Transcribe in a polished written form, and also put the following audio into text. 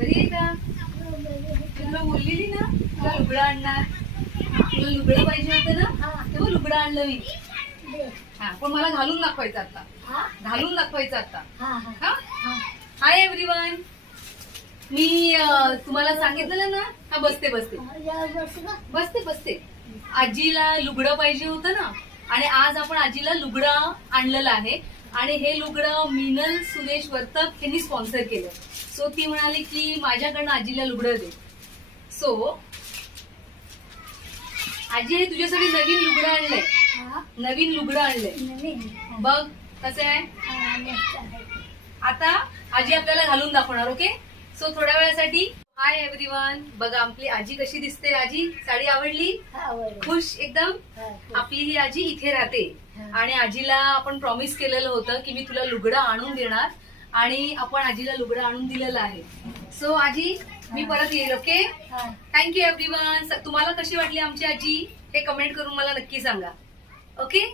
बरी आहे का? तुला बोललेली ना तुला लुगडं आणणार. तुला लुगडं पाहिजे होतं ना तेव्हा लुगडं आणलं मी. हा पण मला घालून दाखवायचं आता. घालून दाखवायचं आता. Hi everyone. मी तुम्हाला सांगितलं ना. हा बसते बसते बसते बसते. आजीला लुगडं पाहिजे होतं ना आणि आज आपण आजीला लुगडं आणलेलं आहे. आणि हे लुगडं मिनल सुरेश वर्तक यांनी स्पॉन्सर केलं. सो ती म्हणाली की माझ्याकडनं आजीला लुगडं दे. सो आजी हे तुझ्यासाठी नवीन लुगडं आणलंय. नवीन लुगडं आणलंय बघ कसं आहे. आता आजी आपल्याला घालून दाखवणार. ओके सो थोड्या वेळासाठी. Hi everyone. बघा आपली आजी कशी दिसते. आजी साडी आवडली. खुश एकदम. आपली ही आजी इथे राहते आणि आजीला आपण प्रॉमिस केलेलं होतं की मी तुला लुगडं आणून देणार आणि आपण आजीला लुगडं आणून दिलेलं आहे. सो आजी मी परत येईल. Okay thank you everyone. तुम्हाला कशी वाटली आमची आजी हे कमेंट करून मला नक्की सांगा. ओके.